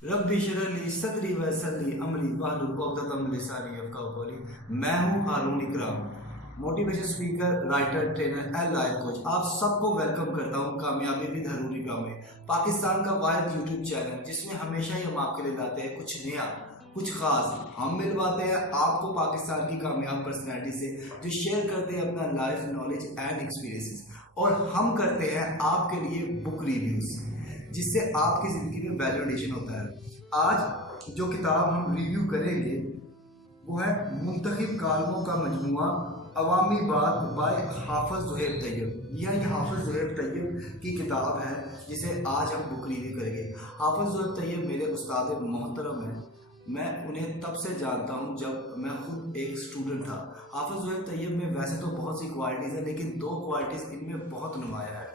रब्बी इश्रह ली सदरी वयस्सिर ली अमरी वाहलुल उक़दतम मिन लिसानी यफ़क़हू क़ौली। मैं हूँ हारून इकराम, motivation speaker, writer, trainer and life coach. आप सबको वेलकम करता हूँ कामयाबी विद हारून इकराम में, पाकिस्तान का वाहिद यूट्यूब चैनल जिसमें हमेशा ही हम आपके लिए लाते हैं कुछ नया, कुछ खास। हम मिलवाते हैं आपको पाकिस्तान की कामयाब पर्सनैलिटी से जो शेयर करते हैं अपना लाइफ नॉलेज एंड एक्सपीरियंसेस, और हम करते हैं आपके लिए बुक रिव्यूज़ जिससे आपकी ज़िंदगी में वैल्यू एडिशन होता है। आज जो किताब हम रिव्यू करेंगे वो है मुंतखब कालमों का मजमुआ अवामी बात बाय हाफिज़ ज़ुहैब तैयब। ये हाफिज़ ज़ुहैब तैयब की किताब है जिसे आज हम बुक रिव्यू करेंगे। हाफिज़ ज़ुहैब तैयब मेरे उस्ताद मोहतरम हैं। मैं उन्हें तब से जानता हूँ जब मैं खुद एक स्टूडेंट था। हाफिज़ ज़ुहैब तैयब में वैसे तो बहुत सी क्वालिटीज़ हैं, लेकिन दो क्वालिटीज़ इनमें बहुत नुमाया है।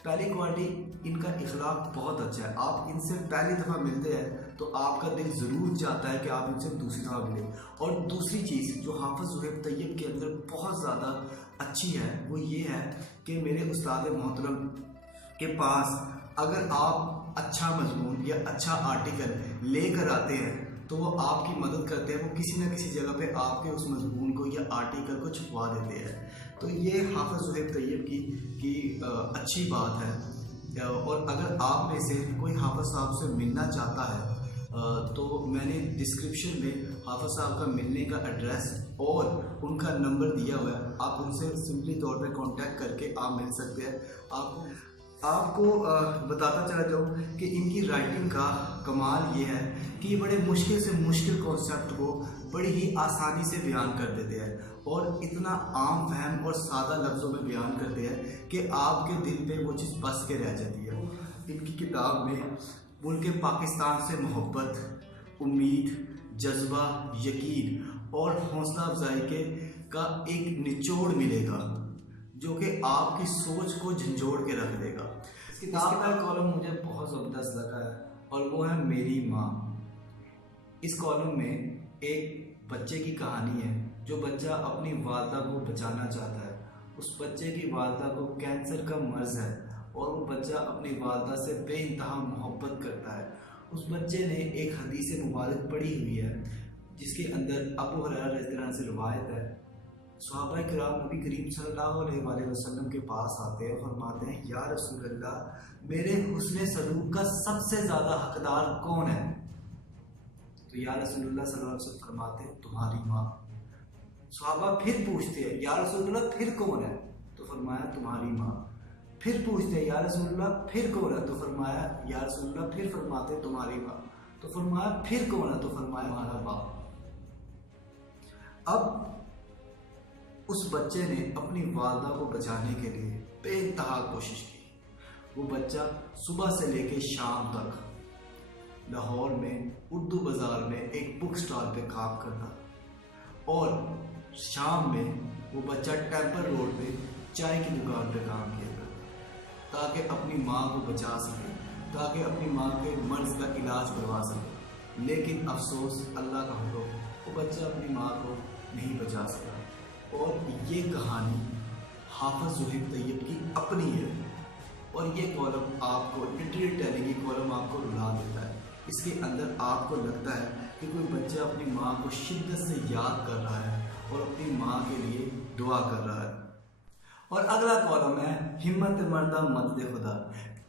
पहली क्वालिटी, इनका इखलाक बहुत अच्छा है। आप इनसे पहली दफ़ा मिलते हैं तो आपका दिल ज़रूर चाहता है कि आप इनसे दूसरी दफ़ा मिलें। और दूसरी चीज़ जो हाफिज़ ज़ुहैब तैयब के अंदर बहुत ज़्यादा अच्छी है वो ये है कि मेरे उस्ताद मोहतरम के पास अगर आप अच्छा मजमून या अच्छा आर्टिकल लेकर आते हैं तो वो आपकी मदद करते हैं। वो किसी न किसी जगह पे आपके उस मजमून को या आर्टिकल को छुपवा देते हैं। तो ये हाफिज़ ज़ुहैब तैयब की अच्छी बात है। और अगर आप में से कोई हाफिज़ साहब से मिलना चाहता है तो मैंने डिस्क्रिप्शन में हाफिज़ साहब का मिलने का एड्रेस और उनका नंबर दिया हुआ है। आप उनसे सिंपली तौर पे कांटेक्ट करके आप मिल सकते हैं। आपको बताता चला जाऊँ कि इनकी राइटिंग का कमाल ये है कि ये बड़े मुश्किल से मुश्किल कॉन्सेप्ट को बड़ी ही आसानी से बयान कर देते हैं और इतना आम फहम और सादा लफ्ज़ों में बयान करते हैं कि आपके दिल पे वो चीज़ बस के रह जाती है। इनकी किताब में मुल्क पाकिस्तान से मोहब्बत, उम्मीद, जज्बा, यकीन और हौसला अफजाई का एक निचोड़ मिलेगा जो कि आपकी सोच को झंझोड़ के रख देगा। इस किताब का कॉलम मुझे बहुत ज़बरदस्त लगा है और वो है मेरी माँ। इस कॉलम में एक बच्चे की कहानी है। जो बच्चा अपनी वालदा को बचाना चाहता है, उस बच्चे की वालदा को कैंसर का मर्ज है और वो बच्चा अपनी वालदा से बेइंतहा मोहब्बत करता है। उस बच्चे ने एक हदीस मुबारक पढ़ी हुई है जिसके अंदर अबू हुरैरा रज़ियल्लाहु अन्हु से रिवायत है। सहाबा किराम नबी करीम सल्लल्लाहु अलैहि वसल्लम के पास आते हैं, फरमाते हैं या रसूल अल्लाह, मेरे हुस्न सलूक का सबसे ज़्यादा हकदार कौन है? तो या रसूलुल्लाह सल्लल्लाहु अलैहि वसल्लम फरमाते हैं तुम्हारी माँ। सहाबा फिर पूछते हैं या रसूलुल्लाह फिर कौन है? तो फरमाया तुम्हारी माँ। फिर पूछते हैं या रसूलुल्लाह फिर कौन है? तो फरमाया या रसूलुल्लाह फिर फरमाते हैं तुम्हारी माँ। तो फरमाया फिर कौन है? तो फरमाया हमारा बाप। अब उस बच्चे ने अपनी वालदा को बचाने के लिए बेइंतहा कोशिश की। वो बच्चा सुबह से लेकर शाम तक लाहौर में उर्दू बाज़ार में एक बुक स्टॉल पे काम करता और शाम में वो बच्चा टेम्पल रोड पे चाय की दुकान पे काम किया करता ताकि अपनी माँ को बचा सके, ताकि अपनी माँ के मर्ज़ का इलाज करवा सके। लेकिन अफसोस, अल्लाह का हुक्म, वो बच्चा अपनी माँ को नहीं बचा सका। और ये कहानी हाफिज़ ज़ुहैब तैयब की अपनी है और ये कॉलम आपको लिटरेरी टेलिंग की कॉलम आपको रुला देता है। इसके अंदर आपको लगता है कि कोई बच्चा अपनी माँ को शिद्दत से याद कर रहा है और अपनी माँ के लिए दुआ कर रहा है। और अगला कॉलम है हिम्मत मर्दा मदद खुदा।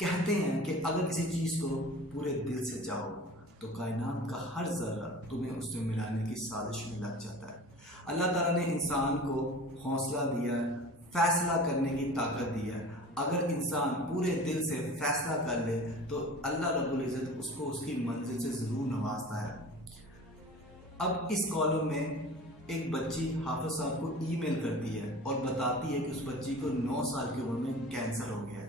कहते हैं कि अगर किसी चीज़ को पूरे दिल से चाहो तो कायनात का हर ज़र्रा तुम्हें उससे मिलाने की साजिश में लग जाता है। अल्लाह ताला ने इंसान को हौसला दिया है, फैसला करने की ताकत दी है। अगर इंसान पूरे दिल से फैसला कर ले तो अल्लाह रब्बुल इज़्ज़त उसको उसकी मंजिल से ज़रूर नवाजता है। अब इस कॉलम में एक बच्ची हाफिज़ साहब को ईमेल करती है और बताती है कि उस बच्ची को 9 साल की उम्र में कैंसर हो गया है।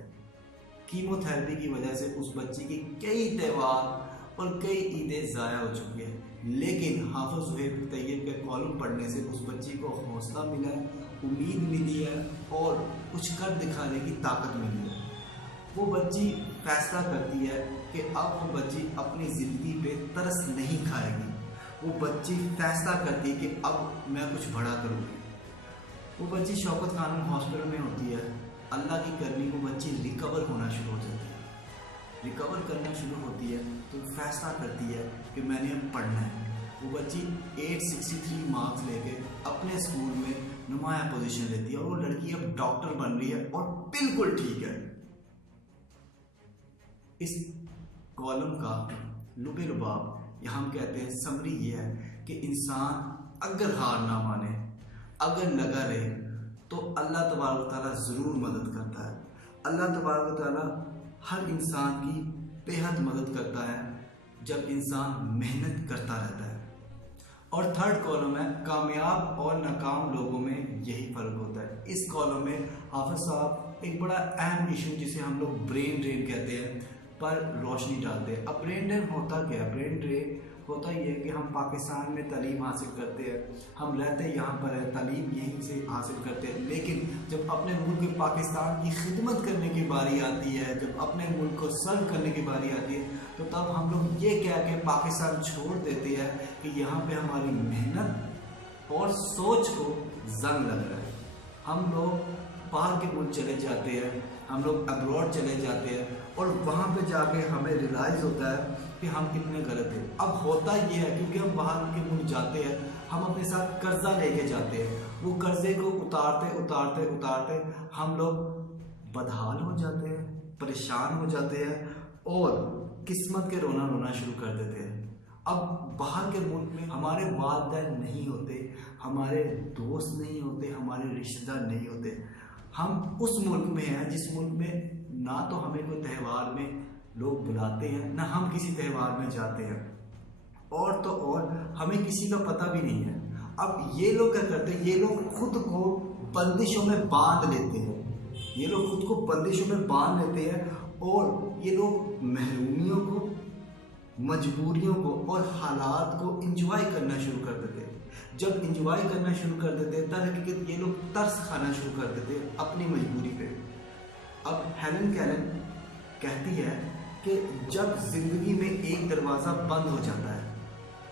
कीमोथेरेपी की वजह से उस बच्ची की कई त्यौहार और कई ईदें ज़ाया हो चुकी हैं, लेकिन हाफिज़ ज़ुहैब तैयब के कॉलम पढ़ने से उस बच्ची को हौसला मिला है, उम्मीद मिली है और कुछ कर दिखाने की ताकत मिली है। वो बच्ची फैसला करती है कि अब वो बच्ची अपनी ज़िंदगी पे तरस नहीं खाएगी। वो बच्ची फैसला करती है कि अब मैं कुछ बड़ा करूँगी। वो बच्ची शौकत खानम हॉस्पिटल में होती है। अल्लाह की करनी वो बच्ची रिकवर होना शुरू हो जाती है। रिकवर करना शुरू होती है तो फैसला करती है कि मैंने अब पढ़ना है। वो बच्ची 863 मार्क्स लेके अपने स्कूल में नुमाया पोजीशन लेती है और वो लड़की अब डॉक्टर बन रही है और बिल्कुल ठीक है। इस कॉलम का लुबे लुबाब या हम कहते हैं समरी ये है कि इंसान अगर हार ना माने, अगर लगा रहे, तो अल्लाह तबारक ताला ज़रूर मदद करता है। अल्लाह तबारक ताला हर इंसान की बेहद मदद करता है जब इंसान मेहनत करता रहता है। और थर्ड कॉलम है कामयाब और नाकाम लोगों में यही फ़र्क होता है। इस कॉलम में हाफिज साहब एक बड़ा अहम इशू जिसे हम लोग ब्रेन ड्रेन कहते हैं पर रोशनी डालते हैं। अब ब्रेन ड्रेन होता क्या है? ब्रेन ड्रेन होता ही है कि हम पाकिस्तान में तालीम हासिल करते हैं, हम रहते हैं यहाँ पर है, तालीम यहीं से हासिल करते हैं, लेकिन जब अपने मुल्क पाकिस्तान की खिदमत करने की बारी आती है, जब अपने मुल्क को सर्व करने की बारी आती है, तो तब हम लोग ये कह के पाकिस्तान छोड़ देते हैं कि यहाँ पे हमारी मेहनत और सोच को जंग लग रहा है। हम लोग बाहर के मुल्क चले जाते हैं, हम लोग अब्रॉड चले जाते हैं और वहाँ पे जाके हमें रियलाइज़ होता है कि हम कितने गलत हैं। अब होता ये है क्योंकि हम बाहर के मुल्क जाते हैं, हम अपने साथ कर्जा लेके जाते हैं, वो कर्जे को उतारते उतारते उतारते हम लोग बदहाल हो जाते हैं, परेशान हो जाते हैं और किस्मत के रोना रोना शुरू कर देते हैं। अब बाहर के मुल्क में हमारे वालिदैन नहीं होते, हमारे दोस्त नहीं होते, हमारे रिश्तेदार नहीं होते। हम उस मुल्क में हैं जिस मुल्क में ना तो हमें कोई त्यौहार में लोग बुलाते हैं, ना हम किसी त्यौहार में जाते हैं, और तो और हमें किसी का पता भी नहीं है। अब ये लोग क्या करते हैं? ये लोग खुद को बंदिशों में बांध लेते हैं, ये लोग खुद को बंदिशों में बांध लेते हैं और ये लोग महरूमियों को, मजबूरियों को और हालात को इंजॉय करना शुरू कर देते हैं। जब इंजॉय करना शुरू कर देते हैं तब हकीकत ये लोग तरस खाना शुरू कर देते हैं अपनी मजबूरी पे। अब हेलन केलर कहती है कि जब ज़िंदगी में एक दरवाज़ा बंद हो जाता है,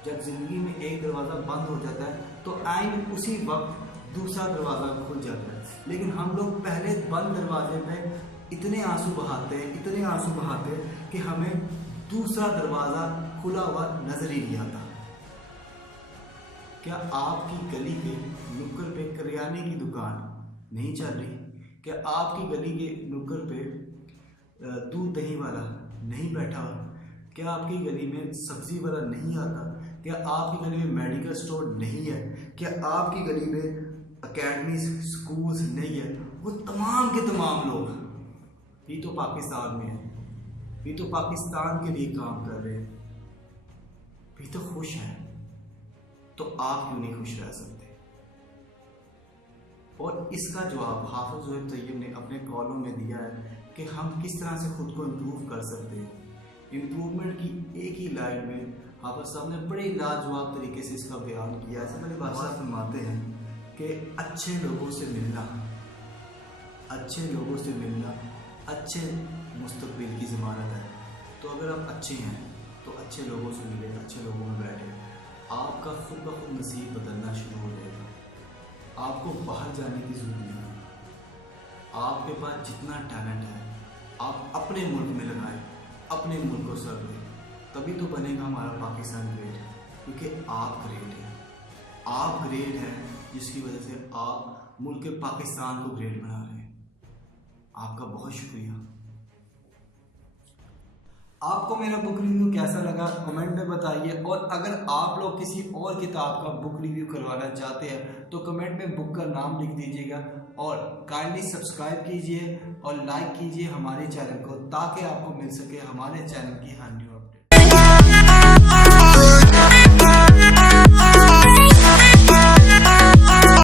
जब ज़िंदगी में एक दरवाज़ा बंद हो जाता है तो आइन उसी वक्त दूसरा दरवाज़ा खुल जाता है। लेकिन हम लोग पहले बंद दरवाजे पे इतने आंसू बहाते हैं, इतने आंसू बहाते हैं कि हमें दूसरा दरवाज़ा खुला हुआ नज़र ही नहीं आता। क्या आपकी गली के नुक्कड़ पे करियाने की दुकान नहीं चल रही? क्या आपकी गली के नुक्कड़ पे दूध दही वाला नहीं बैठा? क्या आपकी गली में सब्ज़ी वाला नहीं आता? क्या आपकी गली में मेडिकल स्टोर नहीं है? क्या आपकी गली में अकेडमीज, स्कूल्स नहीं है? वो तमाम के तमाम लोग भी तो पाकिस्तान में हैं, भी तो पाकिस्तान के लिए काम कर रहे हैं, भी तो खुश हैं, तो आप क्यों नहीं खुश रह सकते? और इसका जवाब हाफिज ज़ोहैब तैयब ने अपने कॉलम में दिया है कि हम किस तरह से खुद को इम्प्रूव कर सकते हैं। इम्प्रूवमेंट की एक ही लाइन में हाफिज साहब ने बड़े लाजवाब तरीके से इसका बयान किया है। सबसे बात फरमाते हैं कि अच्छे लोगों से मिलना, अच्छे लोगों से मिलना अच्छे मुस्तकबिल की ज़मानत है। तो अगर आप अच्छे हैं तो अच्छे लोगों से मिले, अच्छे लोगों में बैठे, आपका खुद ब खुद नसीब बदलना शुरू हो जाएगा। आपको बाहर जाने की ज़रूरत नहीं है। आपके पास जितना टैलेंट है आप अपने मुल्क में लगाएं, अपने मुल्क को सर्व दें, तभी तो बनेगा हमारा पाकिस्तान ग्रेट। क्योंकि आप ग्रेट हैं, आप ग्रेट हैं जिसकी वजह से आप मुल्क पाकिस्तान को ग्रेट बना रहे हैं। आपका बहुत शुक्रिया। आपको मेरा बुक रिव्यू कैसा लगा कमेंट में बताइए, और अगर आप लोग किसी और किताब का बुक रिव्यू करवाना चाहते हैं तो कमेंट में बुक का नाम लिख दीजिएगा, और काइंडली सब्सक्राइब कीजिए और लाइक कीजिए हमारे चैनल को, ताकि आपको मिल सके हमारे चैनल की हर न्यू